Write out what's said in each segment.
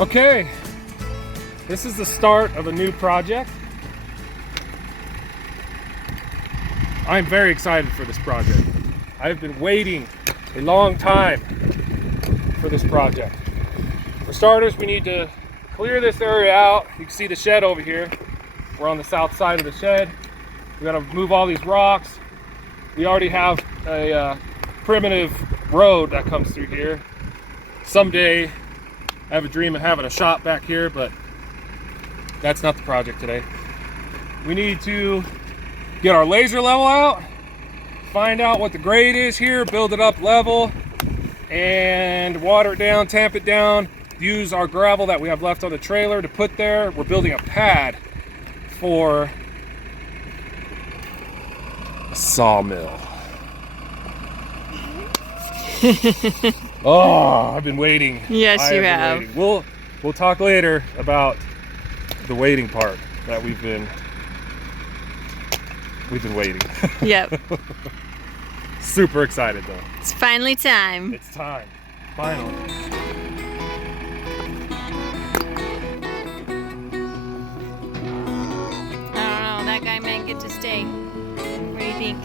Okay, this is the start of a new project. I'm very excited for this project. I've been waiting a long time for this project. For starters, we need to clear this area out. You can see the shed over here. We're on the south side of the shed. We gotta move all these rocks. We already have a primitive road that comes through here. Someday, I have a dream of having a shop back here, but that's not the project today. We need to get our laser level out, find out what the grade is here, build it up level, and water it down, tamp it down, use our gravel that we have left on the trailer to put there. We're building a pad for a sawmill. Oh, I've been waiting. Yes, you have. Waiting. We'll talk later about the waiting part that we've been waiting. Yep. Super excited though. It's finally time. It's time. Finally. I don't know, that guy might get to stay. What do you think?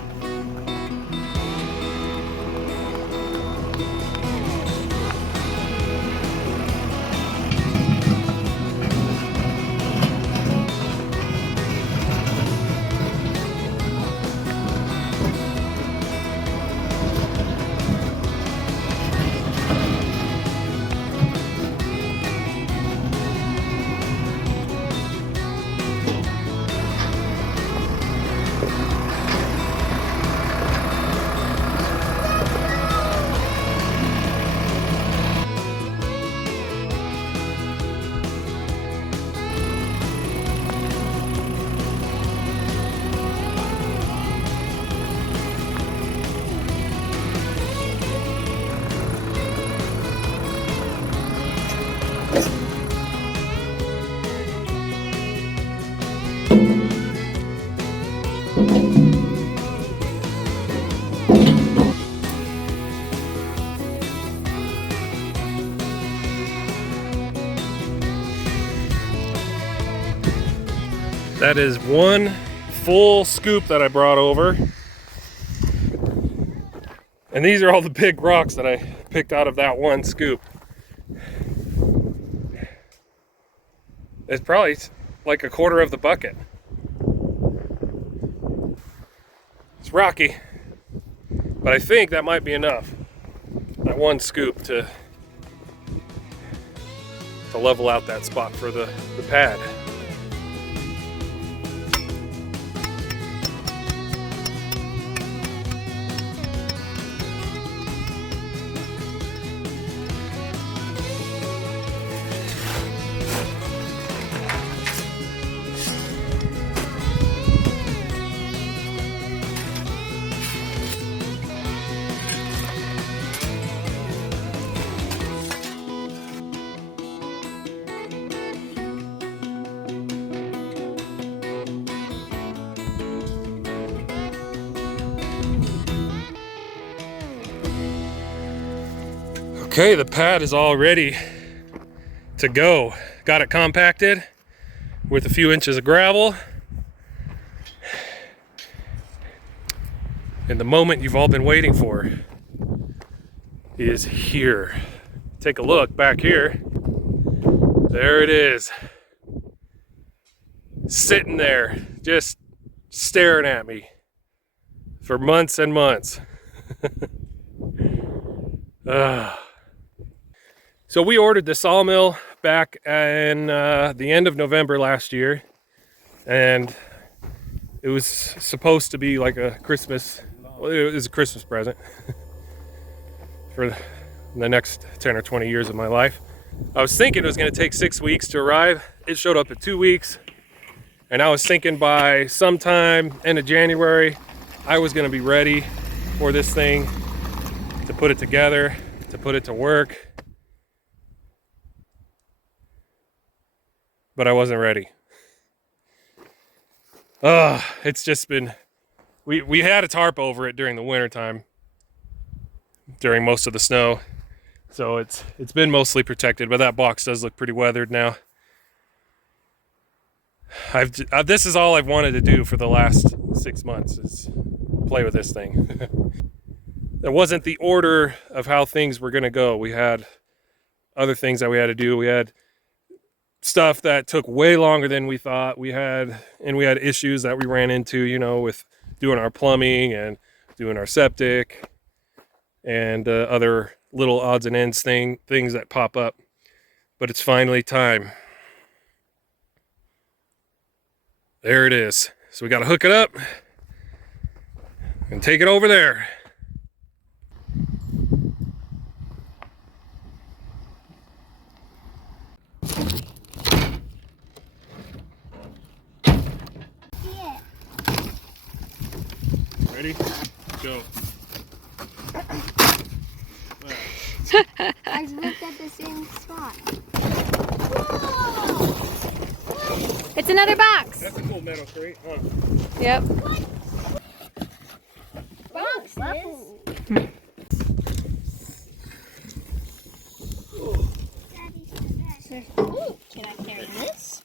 That is one full scoop that I brought over. And these are all the big rocks that I picked out of that one scoop. It's probably like a quarter of the bucket. It's rocky, but I think that might be enough. That one scoop to level out that spot for the pad. Okay, the pad is all ready to go. Got it compacted with a few inches of gravel. And the moment you've all been waiting for is here. Take a look back here. There it is. Sitting there, just staring at me for months and months. So we ordered the sawmill back in the end of November last year, and it was supposed to be like a Christmas, well, it was a Christmas present for the next 10 or 20 years of my life. I was thinking it was going to take 6 weeks to arrive. It showed up at 2 weeks, and I was thinking by sometime end of January, I was going to be ready for this thing, to put it together, to put it to work. But I wasn't ready. It's just been, we had a tarp over it during the winter time, during most of the snow. So it's been mostly protected, but that box does look pretty weathered now. This is all I've wanted to do for the last 6 months, is play with this thing. That wasn't the order of how things were going to go. We had other things that we had to do. We had stuff that took way longer than we thought. We had issues that we ran into, you know, with doing our plumbing and doing our septic and other little odds and ends things that pop up. But it's finally time. There it is. So we got to hook it up and take it over there. Ready? Go. I looked at the same spot. It's another box. That's a cool metal crate, huh? Yep. Boxes. Ooh, can I carry this?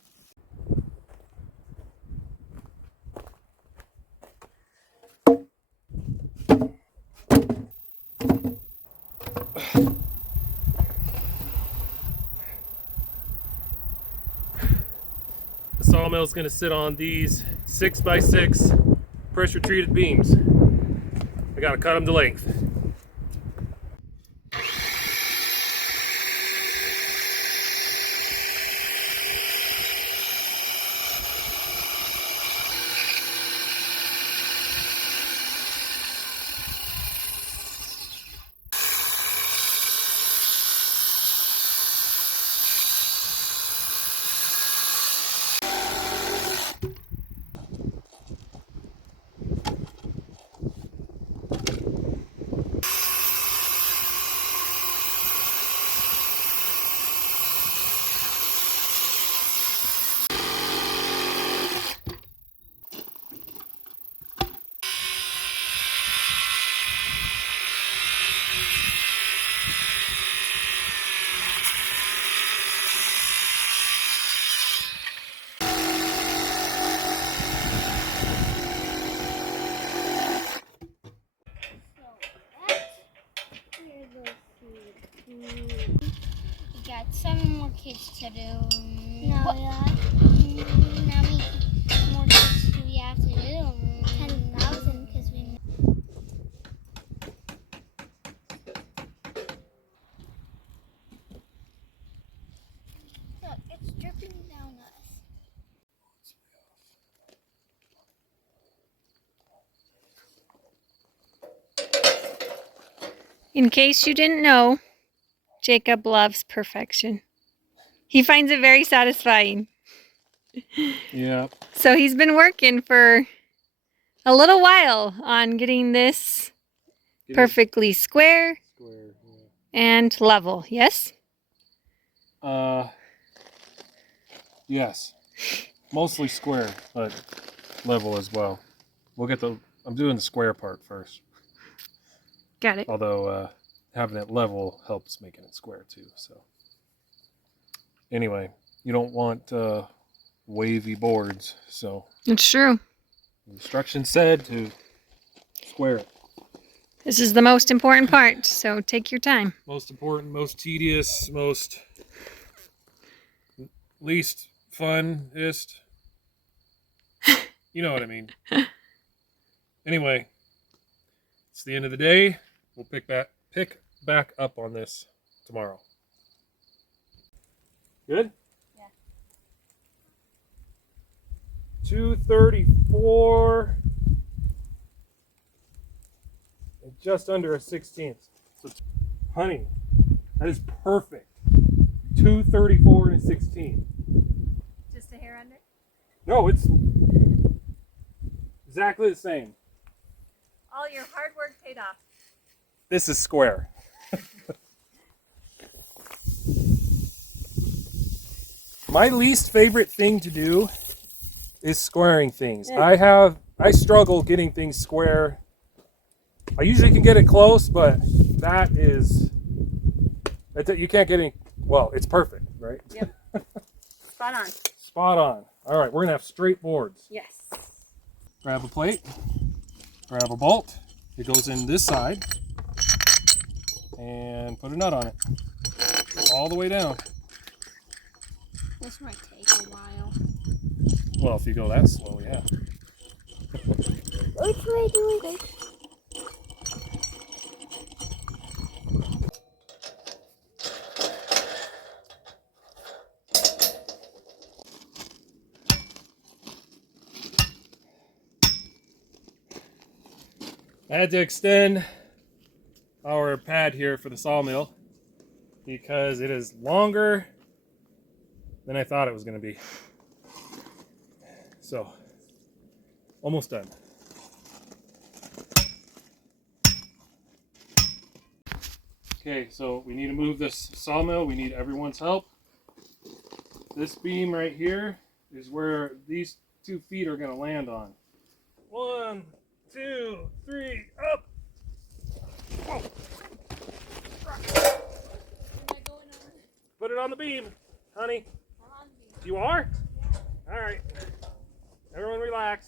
The sawmill is going to sit on these 6x6 pressure treated beams. I got to cut them to length. We got 7 more kids to do. No, What? How many more kids do we have to do? 10,000 because we. Look, it's dripping down us. In case you didn't know, Jacob loves perfection. He finds it very satisfying. Yeah. So he's been working for a little while on getting this perfectly square and level. Yes? Yes. Mostly square, but level as well. I'm doing the square part first. Got it. Although having it level helps making it square too. So anyway, you don't want wavy boards. So It's true. the instructions said to square it. This is the most important part, so take your time. Most important, most tedious, most least funnest. You know what I mean. Anyway, it's the end of the day. We'll pick back up on this tomorrow. Good? Yeah. 234 and just under a 16th. So, honey, that is perfect. 234 and a 16. Just a hair under? No, it's exactly the same. All your hard work paid off. This is square. My least favorite thing to do is squaring things. I struggle getting things square. I usually can get it close, but that is You can't get any, well, it's perfect, right? Yep. Spot on. Spot on. All right, we're gonna have straight boards. Yes. Grab a plate, grab a bolt. It goes in this side, and put a nut on it. All the way down. This might take a while. Well, if you go that slow, yeah. Which way do we go? I had to extend our pad here for the sawmill because it is longer than I thought it was going to be. So, almost done. Okay, so we need to move this sawmill. We need everyone's help. This beam right here is where these 2 feet are going to land on. 1, 2, 3, up! Whoa. Put it on the beam, honey. You are? Yeah. All right. Everyone relax.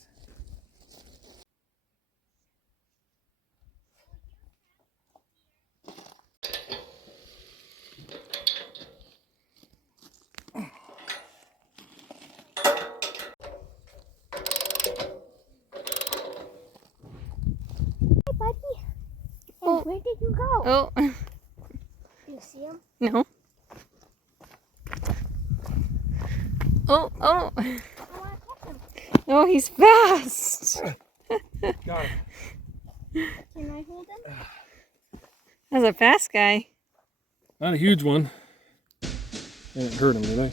Buddy. Oh, where did you go? Oh. Do you see him? No. Oh, oh. I want to catch him. Oh, he's fast. Got it. Can I hold him? That's a fast guy. Not a huge one. Didn't hurt him, did I?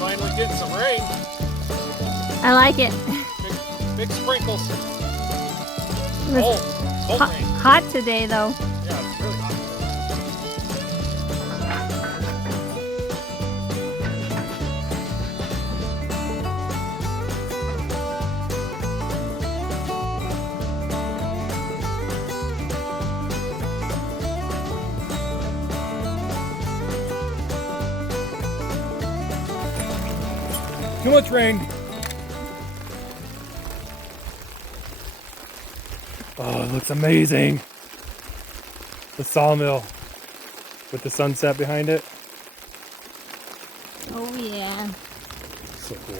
Finally getting some rain. I like it. Big sprinkles. It was Cold rain. hot today, though. Yeah, it's really hot. Too much rain. Oh, it looks amazing. The sawmill with the sunset behind it. Oh, yeah. So cool.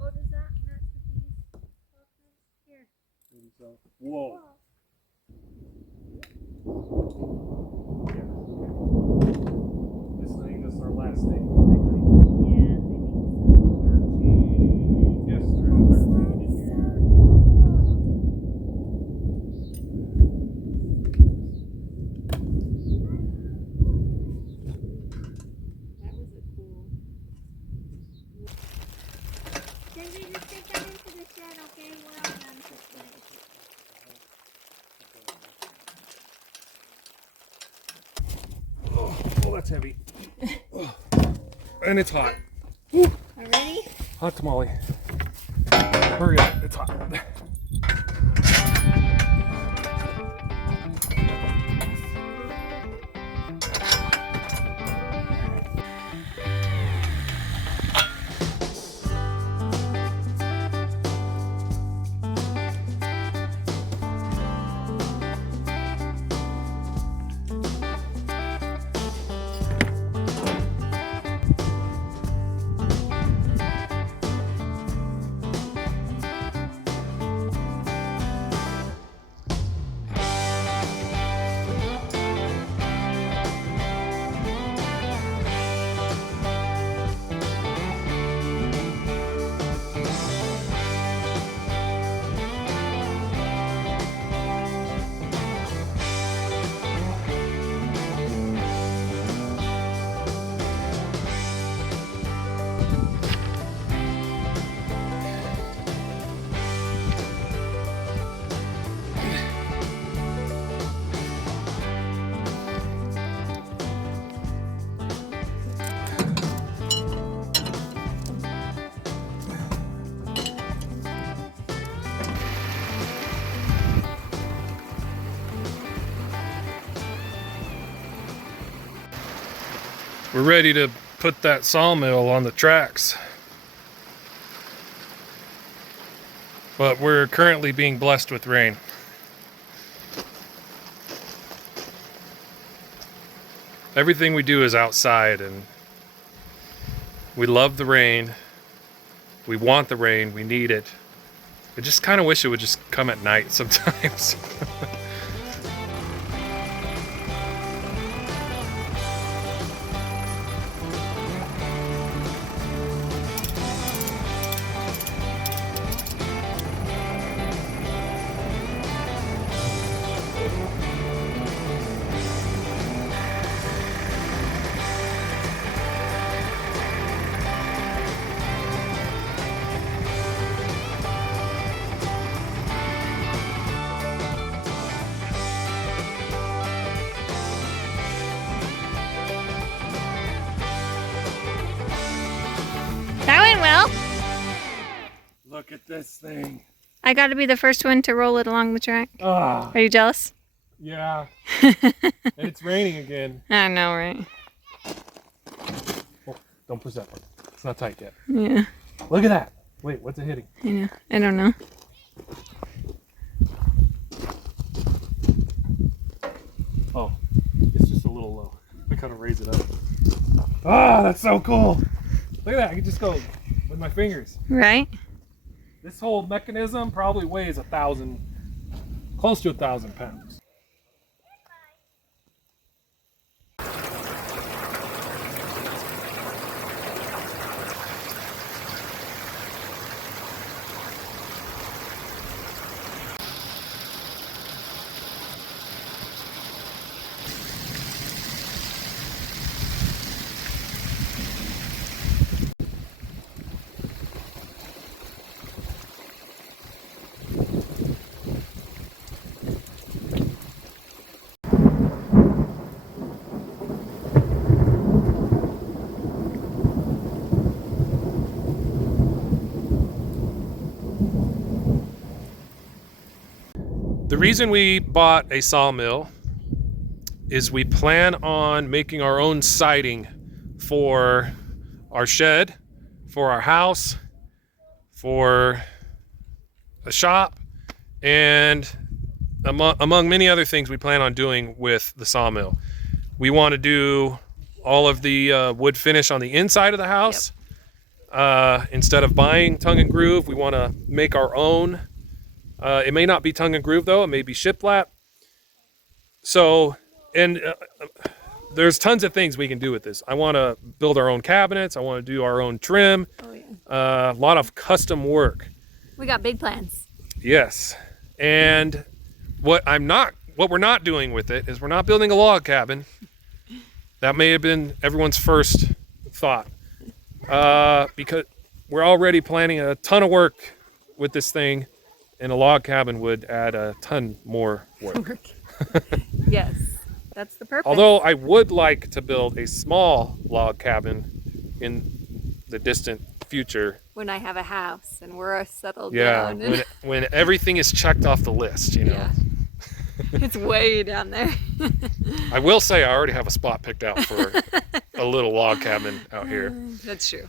Oh, does that match with these? Here. Whoa. Yeah. This thing is our last thing. Yeah, I think 13. Yes, there are 13 in here. that was a cool. Then we just take that into the shed, okay? We're all done for today. Oh, that's heavy. And it's hot. Already? Hot tamale. Hurry up, it's hot. We're ready to put that sawmill on the tracks. But we're currently being blessed with rain. Everything we do is outside, and we love the rain. We want the rain, we need it. I just kind of wish it would just come at night sometimes. That went well. Look at this thing. I got to be the first one to roll it along the track. Ah, Are you jealous? yeah. It's raining again. I know, right? Oh, don't push that one. It's not tight yet. Yeah, Look at that. Wait, what's it hitting? I know. I don't know. Oh, it's just a little low. I gotta raise it up. Ah, that's so cool. Look at that. I can just go with my fingers. Right? This whole mechanism probably weighs 1,000, close to 1,000 pounds. The reason we bought a sawmill is we plan on making our own siding for our shed, for our house, for a shop, and among many other things we plan on doing with the sawmill. We want to do all of the wood finish on the inside of the house. Instead of buying tongue and groove, we want to make our own. It may not be tongue and groove though, it may be shiplap. So, and there's tons of things we can do with this. I want to build our own cabinets. I want to do our own trim. Oh, yeah. A lot of custom work. We got big plans. Yes. And what we're not doing with it is we're not building a log cabin. That may have been everyone's first thought. Because we're already planning a ton of work with this thing, and a log cabin would add a ton more work. Yes, that's the purpose. Although I would like to build a small log cabin in the distant future. When I have a house and we're settled Yeah, down. And when everything is checked off the list, you know. yeah. It's way down there. I will say I already have a spot picked out for a little log cabin out here. That's true.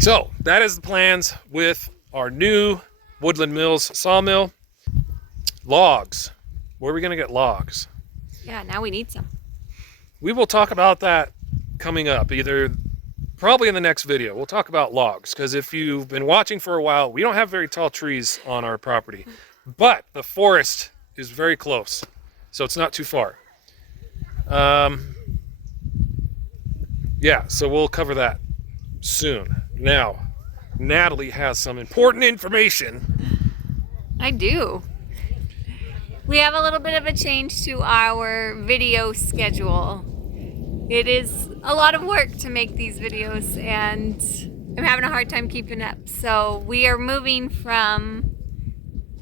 So that is the plans with our new Woodland Mills sawmill. Logs. Where are we gonna get logs? Yeah, now we need some. We will talk about that coming up, probably in the next video. We'll talk about logs, because if you've been watching for a while, we don't have very tall trees on our property, but the forest is very close, so it's not too far. Yeah, so we'll cover that soon. Now, Natalie has some important information. I do. We have a little bit of a change to our video schedule. It is a lot of work to make these videos, and I'm having a hard time keeping up. So we are moving from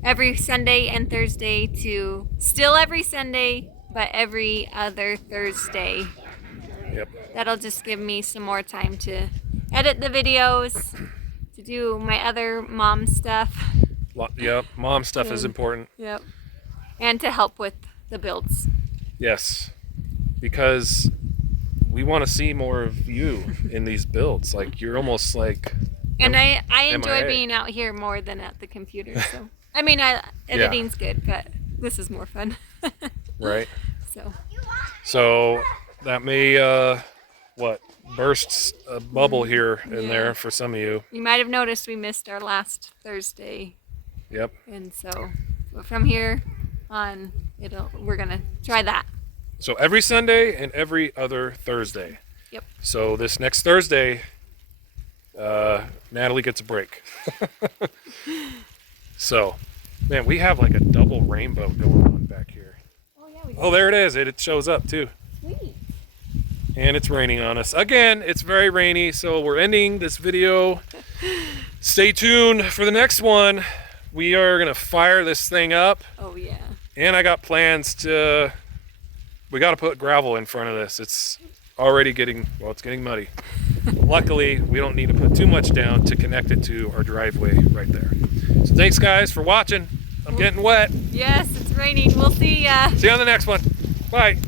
every Sunday and Thursday to still every Sunday, but every other Thursday. Yep. That'll just give me some more time to edit the videos, to do my other mom stuff. Yep, mom stuff is important. Yep. And to help with the builds. Yes, because we want to see more of you in these builds. Like, you're almost like... And I enjoy MIA. being out here more than at the computer. So I mean, editing's good, but this is more fun. Right. So that may burst a bubble here and there for some of you. you might have noticed we missed our last Thursday. Yep. And so from here on, we're gonna try that. So every Sunday and every other Thursday. Yep. So this next Thursday, Natalie gets a break. So, man, we have like a double rainbow going on back here. Oh yeah. We Oh, there it is. It shows up too. Sweet. And it's raining on us. Again, it's very rainy, so we're ending this video. Stay tuned for the next one. We are gonna fire this thing up. Oh yeah. And I got plans we got to put gravel in front of this. It's already getting muddy. Luckily, we don't need to put too much down to connect it to our driveway right there. So thanks guys for watching. I'm getting wet. Yes, it's raining. We'll see ya. See you on the next one. Bye.